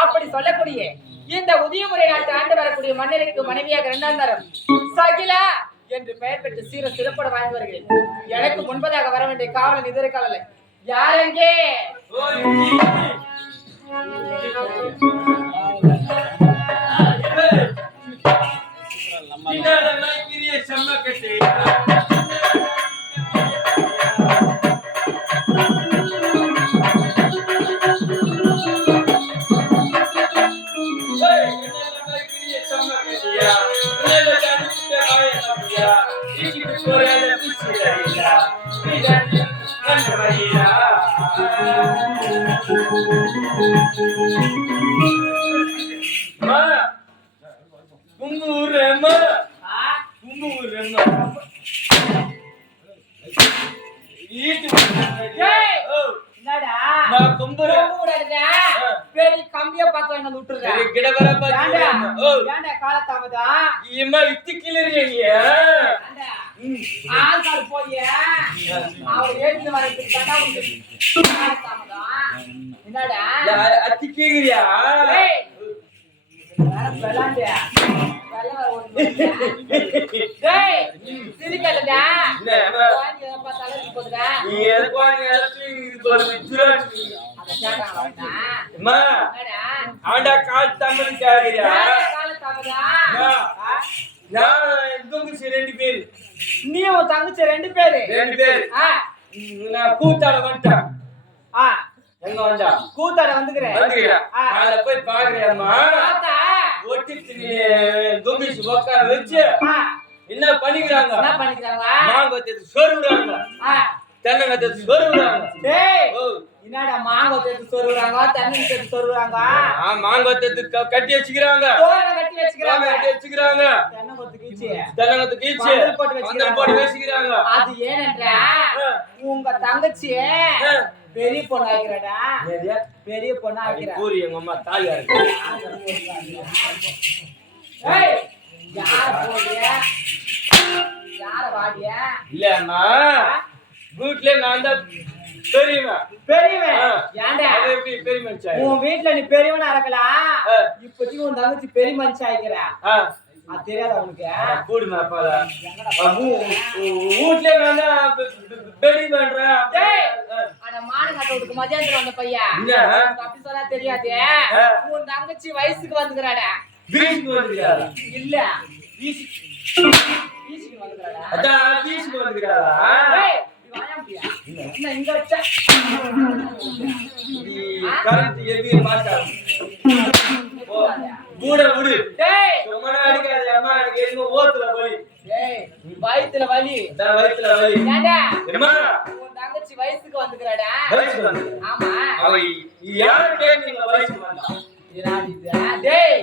அப்படி சொல்லக்கூடிய இந்த உதயமுறை நாட்டு ஆண்டு வரக்கூடிய மன்னருக்கு மனைவியாக இரண்டாம் தரம் சகிலா என்று பெயர் பெற்று சீர சிறப்போடு வாழ்ந்து வருகிறேன். எனக்கு முன்பதாக வர வேண்டிய காவலன் இதர காவலை யாரெங்கே கம்பியா பார்த்து காலத்தாமதா ஆள்காடு போய் அவர் ஏற்றி வரதுக்கு என்னடா அத்தி கேக்குறியா சிரிக்கலடா அவன்டா கால் தமிழ் கேக்குறியா ரெண்டு பேரு நீ உன் தங்கச்சி ரெண்டு பேரு நான் கூத்தாட வந்துட்டேன் எங்க வந்தா கூத்தாட வந்துக்கிறேன் போய் பாக்குறியாமா ஒட்டிட்டு நீ தொங்கிச்சு உட்கார வச்சு என்ன பண்ணிக்கிறாங்க மாங்கொத்தி சொருவுறாங்க தென்னங்கத்தை சொருவுறாங்க என்னடா மாங்கொத்தி சொருவுறாங்க தென்னங்கத்தை சொருவுறாங்க மாங்கொத்தி கட்டி வச்சுக்கிறாங்க கட்டி வச்சுக்கிறாங்க தென்னங்கத்தை கீச்சு போட்டு வச்சுக்கிறாங்க அது ஏனென்ற உங்க தங்கச்சி பெரிய பொண்ணு ஆகிறடா பெரிய பொண்ணு ஆகிற பூரி எங்க அம்மா தாயா யார வாடிய இல்லம்மா வீட்ல நான் தான் பெரியவன் ஏன்டா எப்படி பெரிய மனுஷன் உன் வீட்ல நீ பெரியவனா இருக்கலாம் இப்போதைக்கு உன் தங்கச்சி பெரிய மனுஷன் ஆகிற அது தெரியாதா உனக்கு கூடுமா பால வீட்ல நான் தான் பெரிய பண்றேன் அட மானகாட்ட உனக்கு மதியானத்துல வந்த பையன் அப்படி சொன்னா தெரியாது உன் தங்கச்சி வயசுக்கு வந்துக்கிறாடா வீசுக்கு வந்துக்கிறாரா இல்ல வீசுக்கு வந்துக்கிறாடா அதான் வீசுக்கு வந்துக்கிறாரா இங்க வச்சா கரண்ட் எவி மாட்டா கூட விடு சும்மா அடிக்காத அம்மா எனக்கு எங்க ஓத்துல வலி வயித்துல வலி ஏண்டா அம்மா உன் தங்கச்சி வயசுக்கு வந்துக்கிறாடா ஆமா அவ யார கேட்டீங்க வயசுக்கு வந்தா டேய்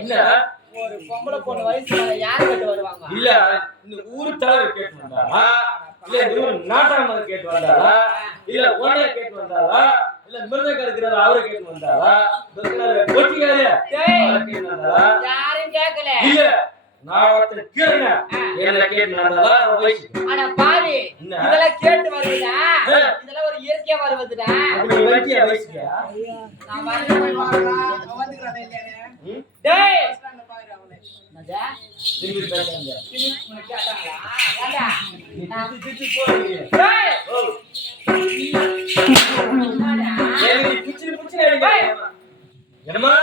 ஒரு பொம்பளை பொண்ணு வயசுல யார் கேட்டு வருவாங்க இல்ல இந்த ஊர் தலைவர் கேட்டு வந்தாரா இல்ல ஊர் நாட்டாம கேட்டு வந்தாரா இல்ல ஓனே கேட்டு வந்தாரா இல்ல மிருதங்க இருக்கிறாரு அவரை கேட்டு வந்தாரா ஒட்டிக்காதே கேட்டு வந்தாரா யாரும் கேட்கல இல்ல நான் ஒருத்தர் கேளுங்க என்ன கேட்டு வந்தாரா வயசு அட பாவி இதெல்லாம் கேட்டு வருதுடா இதெல்லாம் ஒரு இயற்கையா வருதுடா அப்படி வயசு வயசுக்கு நான் வந்து போய் பாக்குறேன் வந்துக்கறேன் இல்லையானே டேய் நஜா திரும்பி பேசுங்க திரும்பி கேட்டாங்களா ஏண்டா நான் திட்டு போறீங்க டேய் ஓ ஏய் புச்சி அடிங்க என்னமா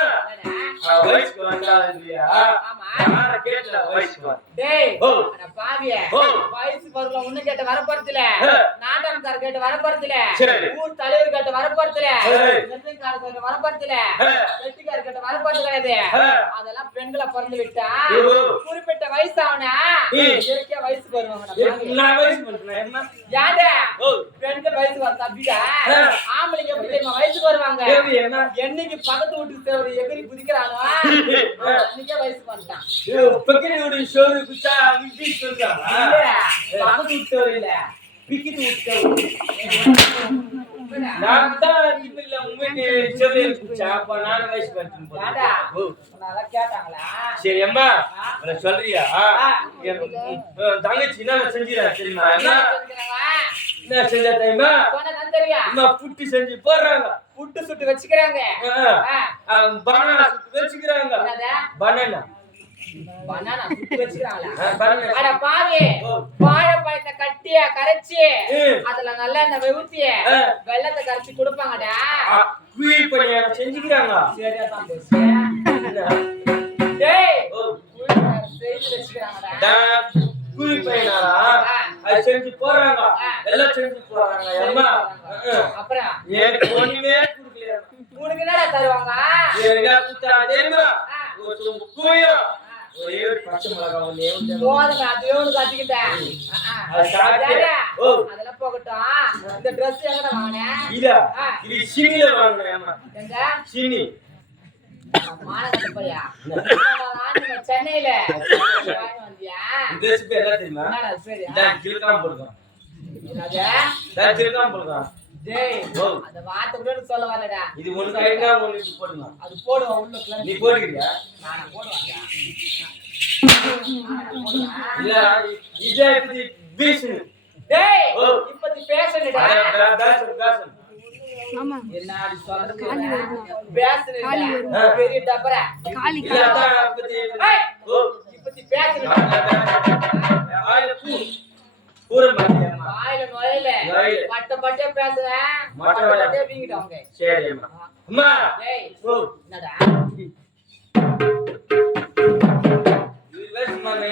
வயசுக்கு வந்தா இல்லையா ஆமா யார கேட்கல வயசு பாரு. டேய் ஓ. அட பாவியே ஓ. வயசு பருவம் ஒண்ணு கேட்ட வரப்போறதுல ஆ. நாட்டாம்கார கேட்ட வரப்போறதுல சரி. ஊர் தலைவர் கேட்ட வரப்போறதுல ஏய். நெல்லைக்கார கேட்ட வரப்போறதுல ஆ. வெட்டிக்கார கேட்ட வரப்போறது கிடையாது ஆ. அதெல்லாம் பெண்களை பிறந்து விட்டா ஓ. குறிப்பிட்ட வயசு ஆவனா ம். இயற்கையா வயசு வருவாங்க நான் வயசு பண்றேன் என்ன யாடா ஓ. பெண்கள் வயசுக்கு வர தப்பிடா ஆ. ஆம்பளைங்க எப்படி தெரியுமா வயசுக்கு வருவாங்க எப்படி என்ன என்னைக்கு பக்கத்து வீட்டுக்கு தேவை எகிரி குதிக்கிறானோ அன்னைக்கே வயசுக்கு வந்துட்டான் பக்கத்து ஷோரு குச்சா இங்கிலீஷ் சொல்றாங்க இல்ல, பக்கத்து வீட்டு தேவை இல்ல பிக்கிட்டு விட்டு நான் தான் இல்ல உங்களுக்கு சொல்லி குச்சா அப்ப நான் வயசு பண்றேன் யாடா ஓ. நல்லா கேட்டாங்களா சரி அம்மா இவள சொல்றியா தங்கச்சி என்ன செஞ்சிடா தெரியுமா என்ன என்ன செஞ்சா தெரியுமா சொன்னதான் தெரியா அம்மா புட்டு செஞ்சு போடுறாங்க புட்டு சுட்டு வச்சுக்கிறாங்க பனானா சுட்டு வச்சுக்கிறாங்க என்னது? பனானா பனானா சுட்டு வச்சுக்கிறாங்களா பனானா அட பாவி ஓ. வாழைப்பழத்தை கட்டியா கரைச்சி ம். அதுல நல்லா இந்த வெவுத்திய ஆ. வெள்ளத்தை கரைச்சி கொடுப்பாங்கடா குயில் பணியாரம் செஞ்சுக்கிறாங்க சரியா தான் பேசு டேய் ஓ. செய்து வச்சுக்கிறாங்கடா குயில் பணியாரா அது செஞ்சு போடுறாங்க எல்லாம் செஞ்சு போடுறாங்க அம்மா அப்புறம் எனக்கு ஒண்ணுமே குடுக்கல உனக்கு என்னடா தருவாங்க என்ன குத்தா தெரியுமா ஒரு சொம்பு கூயம் ஒரே ஒரு பச்சை மிளகாய் ஒண்ணே ஒண்ணு போதுங்க அதே ஒண்ணு கட்டிக்கிட்டேன் அது சாப்பிட்டு ஓ. அதெல்லாம் போகட்டும் இந்த ட்ரெஸ் எங்கடா வாங்கினேன் இதா இது சீனில வாங்கினேன் அம்மா எங்க சீனி மாநகர பையா சென்னையில வாங்கி வந்தியா இந்த ரெசிபி என்ன தெரியுமா என்னடா சரி தான் கிழக்காம போடுறோம் என்னது தான் கிழக்காம போடுறோம் டேய் ஓ. அந்த வார்த்தை கூட எனக்கு சொல்ல வரலடா இது ஒண்ணு கைனா ஒண்ணு இது போடணும் அது போடுவோம் உள்ள நீ போடுறியா நானா போடுவாங்க இல்ல இதே இப்படி பீசு டேய் ஓ. இப்படி பேசணுடா பேசு என்னடி சொல்றது பேசணுடா பெரிய டபரா இல்ல தான் அப்படி ஏய் ஓ. இப்படி பேசணுடா ஆயில பூர மாட்டியம்மா வாயில நுழையில நுழையில. பட்ட பட்டே பேசுறேன் மட்ட பட்ட மட்ட. பட்டே வீங்கிட்டவங்க சரி அம்மா அம்மா டேய் ஓ. என்னடா இது வேஸ்மா நீ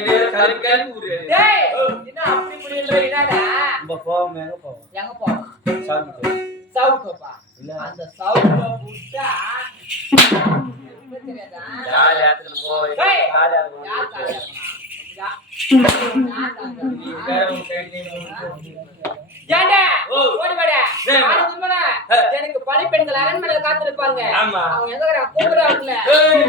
கலி ஊரு டேய் என்ன அப்படி இப்படின்ற என்னடா நம்ம போவோம் எங்க போவோம் எங்க போறோம் சாப்பிட்டு சவுட்டோப்பா இல்ல. அந்த சவுட்டோ புட்டா தெரியாதா யார் யாத்துல போவோம் ஏய், யார் யார் யார் காலையில நீ வேற ஒரு கைடி ஏண்டா ஓ. ஓடி வாடா ஏய். நாளை தினமேல எனக்கு பணிப்பெண்கள் அரண்மனையில காத்திருப்பாங்க ஆமா. அவங்க எங்க கூப்பிடுறாங்கல்ல ஏய்